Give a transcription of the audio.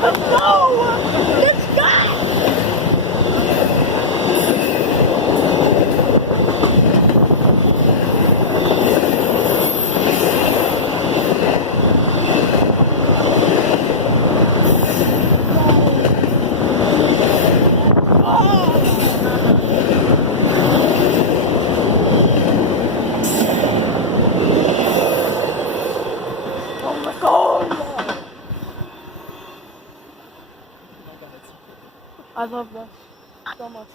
Let's go! Let's go! Oh my god! I love this so much.